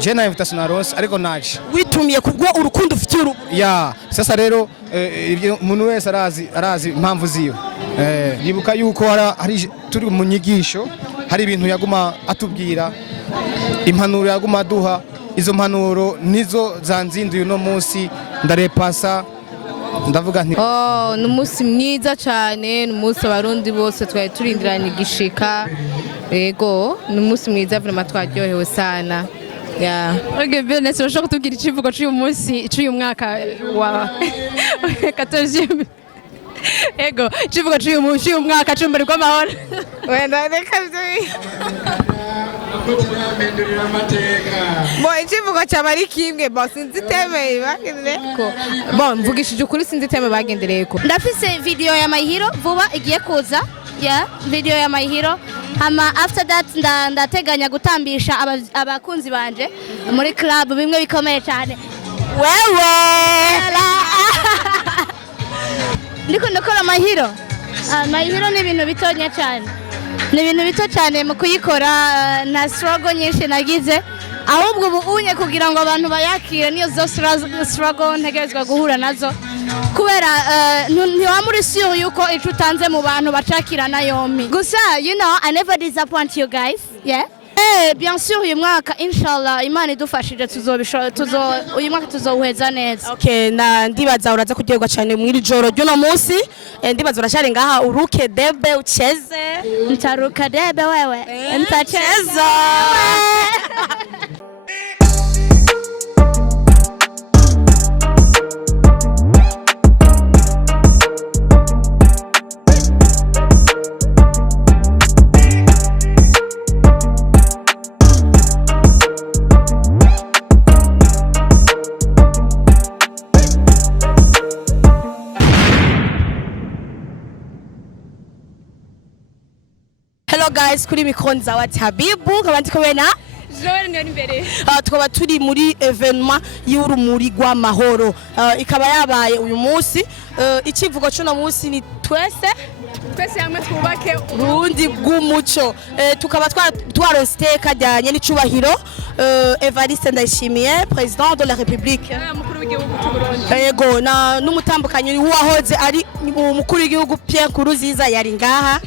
je na invitation naronse ariko naje witumiye kubwo urukundo ufitiye urumuri. ya sasa rero ivyo umuntu wese arazi impamvu ziyo yibuka yuko hari turi mu nyigisho hari ibintu yaguma atubwira impanuro yaguma duha izo mpanuro nizo zanzinduye uno munsi ndarepasa ndavuga nti n'umunsi mwiza cyane n'umunsi abarundi bose twari turindiranye igishika yego n'umunsi mwiza vraiment twaryohewe sana. Okay, Bernese urashobora kutubwira ikivugo cy'uyu munsi cy'uyu mwaka wa 14 ego ikivugo cy'uyu mwaka cy'urumuri rw'amahoro wenda reka ikivugo cyaba ari kimwe sinzi iteme bagendereko mvugishije ukuri sinzi iteme bagendereko. Ndafise video ya My Hero vuba igiye kuza video ya My Hero hama after that ndateganya gutambisha abakunzi banje muri club bimwe bikomeye cyane wewe ndiko ndakora My Hero. My Hero ni ibintu bitonya cyane ni ibintu bito cyane mu kuyikora na struggle nyinshi nagize ahubwo ubu unye kugira ngo abantu bayakire niyo zo struggle ntegerezwa guhura nazo kubera ntiwamuri sure yuko ico utanze mu bantu bacakirana yompi gusa I never disappoint you guys bien sûr uyu mwaka inshallah Imana idufashije uyu mwaka tuzowuheza neza. Okay, ndibaza uraza kuryoherwa cyane mw'iri joro ry'uno munsi ndibaza urashari ngaha uruke debe ucheze. Ntaruka debe wewe Nitacheza. Hello guys, kuri mikonza wa Habibu kabandi ko bena Joel niyo imbere. Tukaba turi muri evenement y'urumuri rw'amahoro ikaba yabaye uyu munsi ikivugo cy'uno munsi ni twese hamwe twubake urundi bw'umuco tukaba twaronse iteka ryanye n'icubahiro Evariste Ndayishimiye president de la République umukuru w'igihugu cy'u Burundi. Yego n'umutambukanyi wahoze ari umukuru w'igihugu Pierre Nkurunziza yari ngaha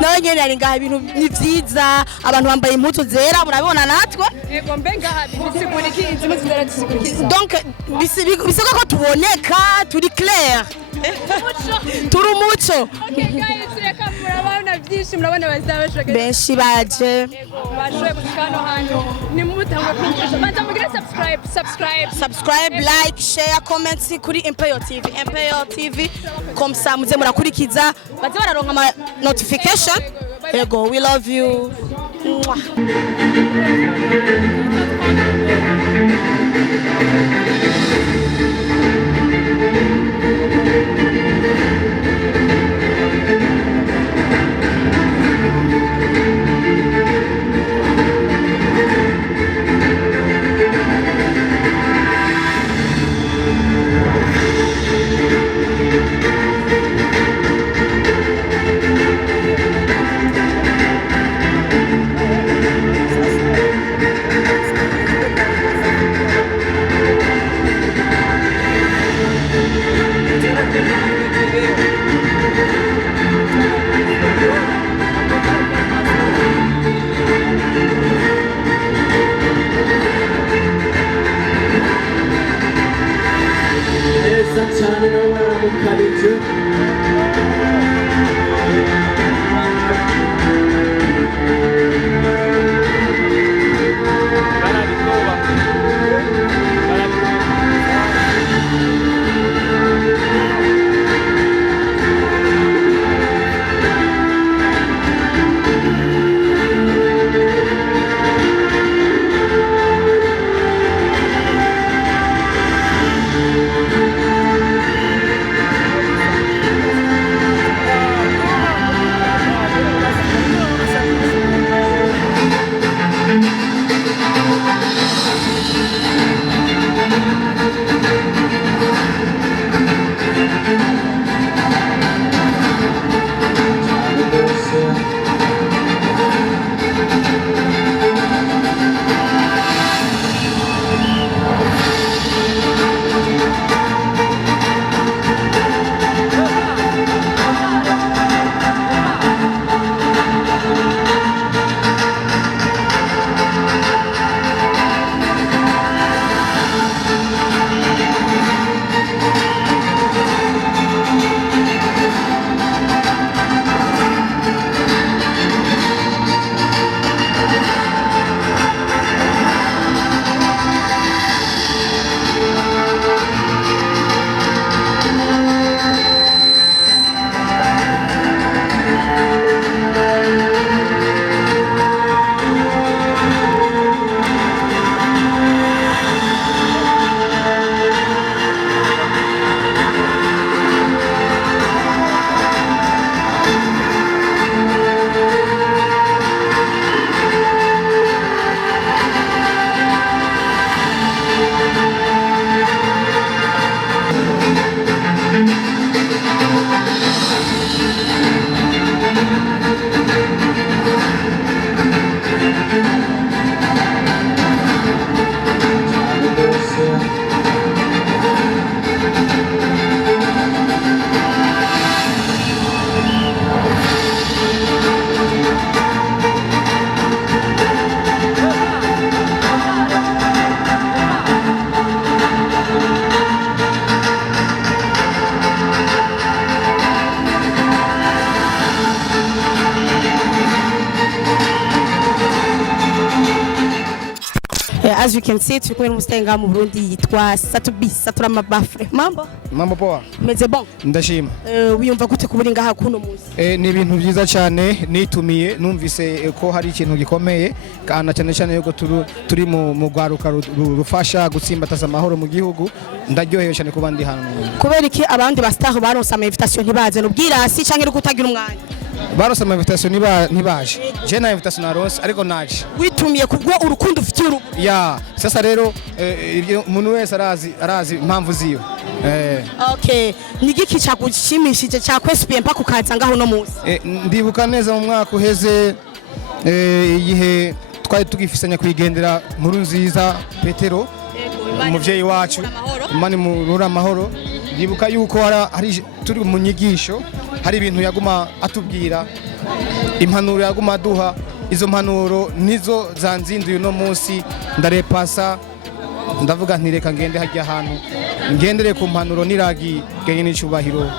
nawe nyene yari ngaha ibintu ni vyiza abantu bambaye impuzu zera murabibona natwe yego mbenga bisigura iki izimo zindara zisigura iki donc bisaba ko tuboneka turi clair turi umuco. Okay guys reka murabona byinshi murabona bazabashoge benshi baje bashoye gushikano hano ni mutangwe kwinjira banza mugire subscribe like share comments kuri Imperial TV comme ça muze murakurikiza baze bararonka ama notification. Yego we love you. as you can see turi kumwe n'umustenga mu Burundi yitwa Satura Mabafre. Mambo poa. Meze bon. Ndashima. Wiyumva gute kuburi ngaha kuno munsi? Ni ibintu byiza cyane nitumiye numvise ko hari ikintu gikomeye kana cyane yuko turi mu rwaruka rufasha gutsimbataza amahoro mu gihugu ndaryohewe cyane kuba ndi hano. Kubera iki abandi ba star baronse ama invitation ntibaze n'ubwirasi canke kutagira umwanya? Baronse ama invitation ntibaje. Je na invitation naronse ariko naje. Witumiye kubwo urukundo ufitiye urumuri. Ya, sasa rero ivyo umuntu wese arazi impamvu ziyo. Okay, nigiki cyagushimishije cyakwespie mpaka ukaza ngaho no munsi? Ndibuka neza mu mwaka uheze igihe twari tugifisanya kwigendera nkuru nziza Petero umuvyeyi wacu Imana mu rw'amahoro. Ndibuka yuko hari turi mu nyigisho hari ibintu yaguma atubwira impanuro yaguma duha izo mpanuro nizo zanzinduye no munsi ndarepasa ndavuga ntireka ngende hajya ahantu ngendere ku mpanuro niragi genye n'icubahiro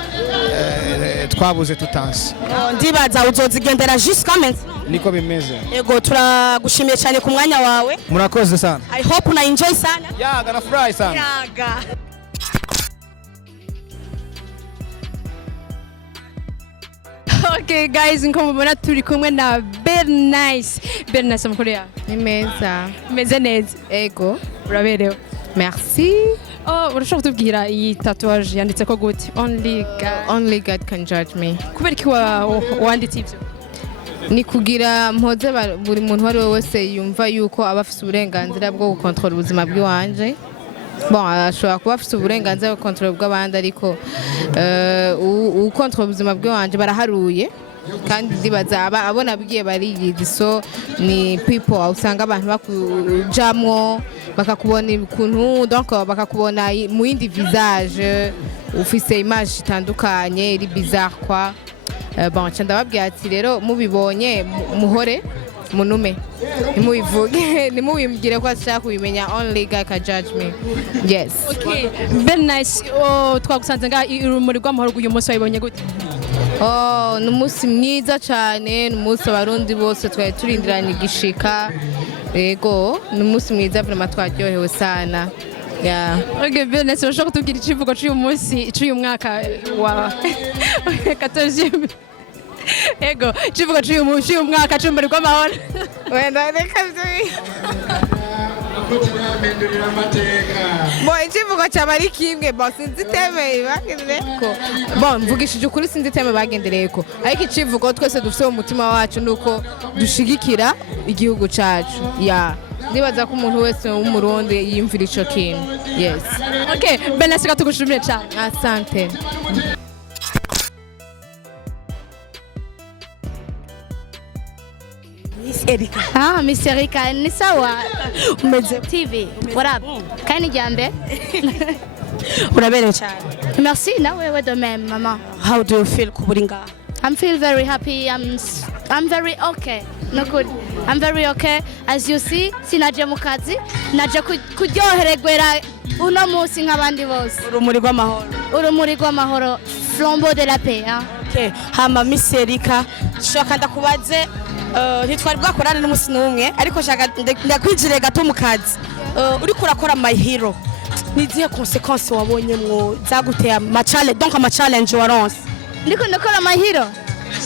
twabuze tutansi. Ndibaza uzozigendera jusqu'à maintenant. Niko bimeze. Yego turagushimiye cyane ku mwanya wawe. Murakoze sana. I hope una enjoy sana. Yaga na furahi sana. Yaga. Okay guys, nko mubona turi kumwe na Bernice. Bernice amakuru yawe? Ni meza. Meze neza. Ego. Uraberewe. Merci. Urashobora kutubwira iyi tatouage yanditse ko gute? Only God can judge me. Kubera iki wanditse ivyo? Ni kugira mpoze buri muntu wari wese yumva yuko aba afite uburenganzira bwo gukontrola ubuzima bw'iwanje. Bon, ashobora kuba afite uburenganzira bwo gukontrola bw'abandi ariko ukontrola ubuzima bw'iwanje baraharuye kandi ndibaza abona bigiye bariyizi so ni people usanga abantu bakujamwo bakakubona ibintu donc bakakubona mu yindi visage ufise image itandukanye iri bizarre quoi. Bon, ndababwira ati rero mubibonye muhore munume nimubivuge nimubimbwire ko ashaka kubimenya. Only God can judge me. Yes. Okay. Bernice, twagusanze nga urumuri rw'amahoro uyu munsi wabibonye gute? Ni umunsi mwiza cyane, ni umunsi abarundi bose twari turindiranye igishika. Yego, ni umunsi mwiza vraiment twaryohewe sana. Yeah. Okay, Bernice, urashobora kutubwira ikivugo cy'uyu munsi cy'uyu mwaka wa 14. Ego, ikivugo cy'uyu mwaka cy'urumuri rw'amahoro. Wenda reka ikivugo cyaba ari kimwe sinzi iteme bagendereye ko mvugishije ukuri sinzi iteme bagendereye ko ariko ikivugo twese dufite mu mutima wacu nuko dushigikira igihugu cyacu. Nibaza ko umuntu wese w'umurundi yimvira ico kintu. Yes. Okay, Bernice tugushimire cyane. Asante. Miss Erika ni sawa. Umeze TV. What up? Kani jambe. Uraberewe cyane. Merci nawe de même maman. How do you feel kuburi ngaha? I'm feel very happy. I'm very okay. No good. I'm very okay. As you see, sinaje mu kazi, naje kuryohererwa uno munsi nk'abandi bose. Urumuri rw'amahoro. Urumuri rw'amahoro. Flambeau de la paix. Okay. Hama Miss Erika, shoka ndakubaze ntitwari bwakorana n'umunsi n'umwe ariko shaka ndakwijire gato mu kazi. Uri kurakora amahiro. Ni zihe consequences wabonyemwo zaguteye ama challenge waronse? Ndiko ndakora amahiro.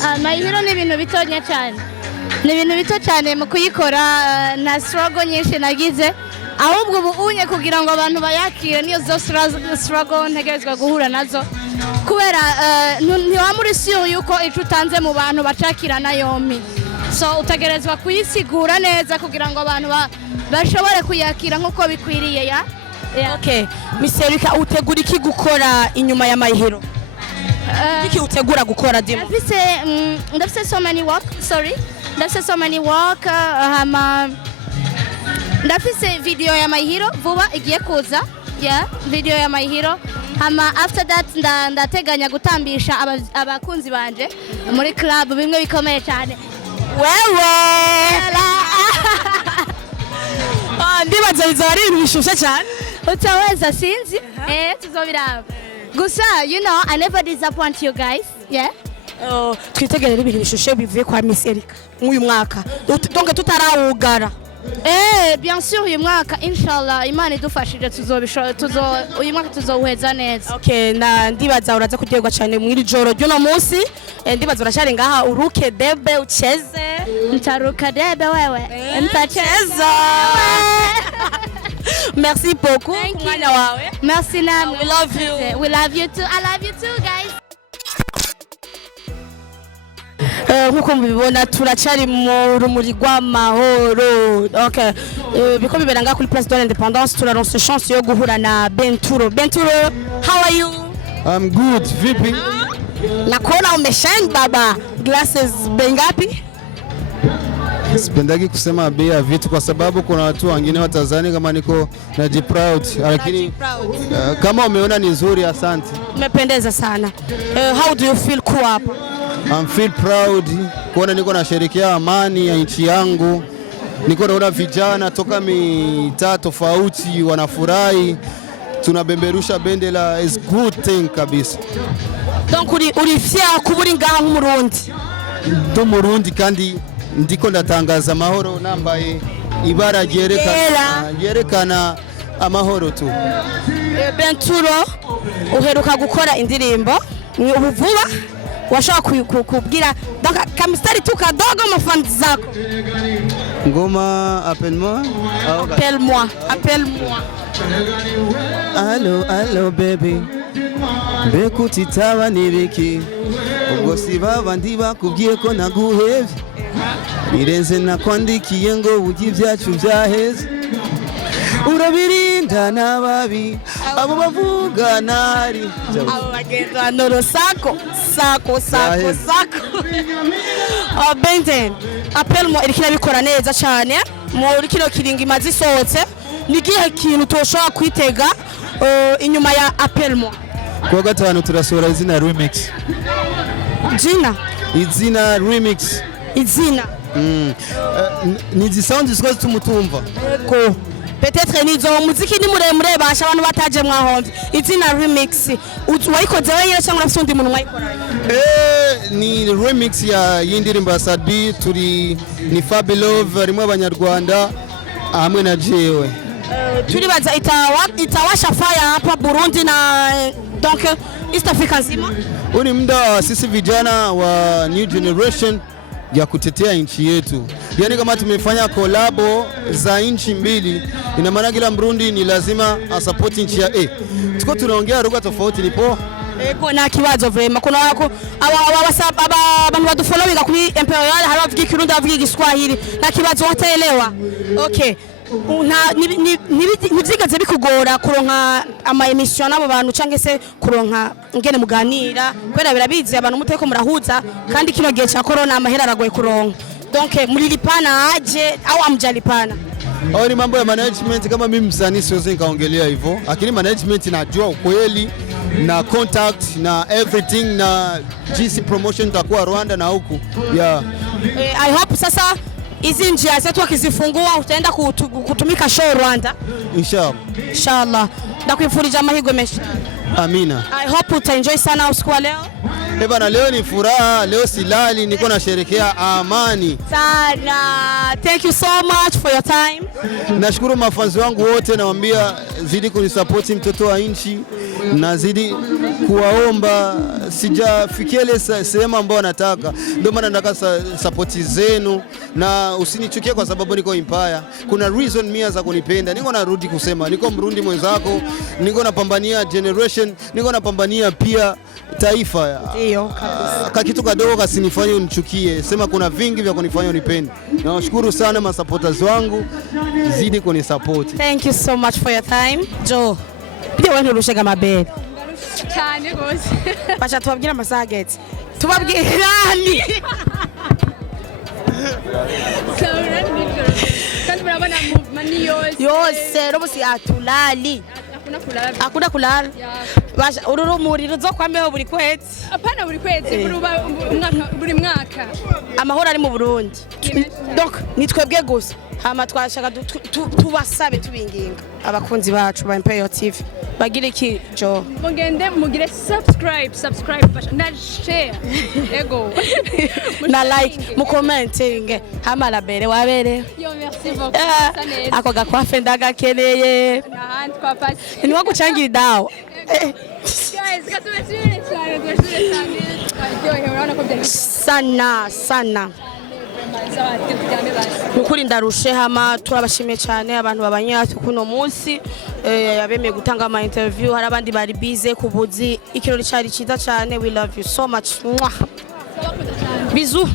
Amahiro ni ibintu bitonya cyane. Ni ibintu bito cyane mu kuyikora na struggle nyinshi nagize. Ahubwo ubu unye kugira ngo abantu bayakire niyo zo struggle ntegerezwa guhura nazo. Kubera ntiwamuri sure yuko ico utanze mu bantu bacakirana yompi. So utagerezwa kuyisigura neza kugira ngo abantu bashobore kuyakira nkuko bikwiriye ya. Okay. Miss Erika utegura iki gukora inyuma ya mahiro? Iki utegura gukora dimo? Ndafise so many work, sorry. Ndafise so many work ndafise video ya mahiro vuba igiye kuza. Yeah, video ya mahiro. After that ndateganya gutambisha abakunzi banje muri club bimwe bikomeye cyane. Wewe ndibaza bizari ibintu bishushe cyane. Utaweza sinzi tuzobiraba gusa you know I never disappoint you guys. Yeah. Twitegerere ibintu bishushe bivuye kwa Miss Erika nk'uyu mwaka donc tutarawugara. bien sûr uyu mwaka inshallah Imana idufashije uyu mwaka tuzowuheza neza. Okay, na ndibaza uraza kuryoherwa cyane mw'iri joro ry'uno munsi. Ndibaza urashari ngaha uruke debe ucheze. Ntaruka debe wewe. Nitacheza. Merci beaucoup kwa mwanya wawe. Merci namwe. We love you. We love you too. I love you too guys. Nkuko mubibona turacari mu rumuri rw'amahoro. Okay. Biko bibera ngaha kuri Place de l'Indépendance turaronse chance yo guhura na Benturo. Benturo, how are you? I'm good. Vipi? Nakuona umeshine baba. Glasses bengapi? Sipendagi kusema bei ya vitu kwa sababu kuna watu wengine wa Tanzania kama niko proud, lakini kama umeona ni nzuri, asante. Umependeza sana. How do you feel kuwa hapa? I'm feel proud kuona niko nasherehekea amani ya nchi yangu. Niko naona vijana toka mitaa tofauti wanafurahi, tunabemberusha bendera, is good thing kabisa. Donc uri fier kuba uri ngaha nk'umurundi? Ndo murundi kandi ndiko ndatangaza amahoro nambaye ibara ryerekana amahoro tu. Benturo, uheruka gukora indirimbo vuba, washaka kubwira donc kamistari tu kadogo mafanzi zako? Ngoma appelle-moi. Appelle-moi. Allo baby, bekuti taba nibiki ubwo si babandi bakubwiye ko naguhevye birenze nakwandikiye ngo ugi byacu byaheze urabirinda nababi abo bavuga nari abo bagenda noro sako. Benten, appelle-moi irikira bikora neza cyane muri kino kiringo imaze isohotse. Nigihe kintu toshobora kwitega inyuma ya appelle-moi? Kwa gatanu turasohora izina remix. Izina remix. Nizi sound zikoze tumutumva. Yego. Peut-être nizo muziki ni muremure basha abantu bataje mwahomvye. Izina remix. Wayikoze wenyine cyangwa urafite undi muntu wayikoranye? Ni remix ya y'indirimbo ya Sadbi, ni Fabilove rimwe abanyarwanda hamwe na jewe. Tulibaza itawasha fire hapa Burundi na donc East Africa nzima. Uni muda sisi vijana wa new generation ya kutetea nchi yetu. Yani kama tumefanya kolabo za nchi mbili, ina maana kila Mrundi ni lazima asupport nchi ya tuko tunaongea lugha tofauti nipo. Ego na kibazo vrema kuna wako abantu badufollowinga kuri imperial hari bavuga Kirundi bavuga Igiswahili na kibazo wataelewa. Okay. Nibyigaze bikugora kuronka ama emission nabo bantu canke se kuronka ngene muganira kwera birabizi abantu muteko murahuza kandi kino gihe cha corona amahera aragoye kuronka. Donc mulilipana aje au amjalipana? Ni mambo ya management. Kama mimi msanii siwezi nikaongelea hivyo, lakini management najua ukweli na contact na everything na GC promotion takuwa Rwanda na huku. I hope sasa hizi njia zetu akizifungua utaenda kutumika show Rwanda. Inshallah. Ndakwifurija amahirwe menshi. Amina. I hope utaenjoy sana usiku wa leo. Bana, leo ni furaha, leo silali, niko nasherehekea amani sana. Thank you so much for your time. Nashukuru mafanzi wangu wote, nawaambia zidi kunisupport mtoto wa nchi, na zidi kuwaomba, sijafikia ile sehemu ambayo nataka, ndio maana nataka support zenu, na usinichukie kwa sababu niko Empire. Kuna reason mia za kunipenda, niko narudi kusema niko Mrundi mwenzako, niko napambania generation, niko napambania pia taifa. Ndio kabisa. Kakitu kadogo kasinifanye unichukie, sema kuna vingi vya kunifanya unipende. Nawashukuru sana masupporters wangu, zidi kunisupport. Thank you so much for your time. Joe, pia wewe urushega mabere cyane gose. Bacha tubabwira amasageti. Tubabwira nani? Kandi murabona mani yose robusi atulali. Hakuna kulala. Basha urumuri ruzokwambeho buri kwezi. Apana buri kwezi, buri mwaka. Amahoro ari mu Burundi. Donc nitwebwe gusa. hama twashaka tubasabe tubinginga abakunzi bacu ba Imperial TV bagire iki jo mugende mugire subscribe fasha na share ego na like mu commenting hama la bere wabere yo merci beaucoup ako gakwafe ndagakeneye n'ahandi kwa pasi ni wagucangira dawa guys katumesubire cyane aryohe urabona ko byari sana ukuri ndarushe hama turabashimiye cyane abantu babanyatse kuno munsi yabemeye gutanga ama interview hari abandi bari bize kubuzi ikirori cyari cyiza cyane we love you so much bisous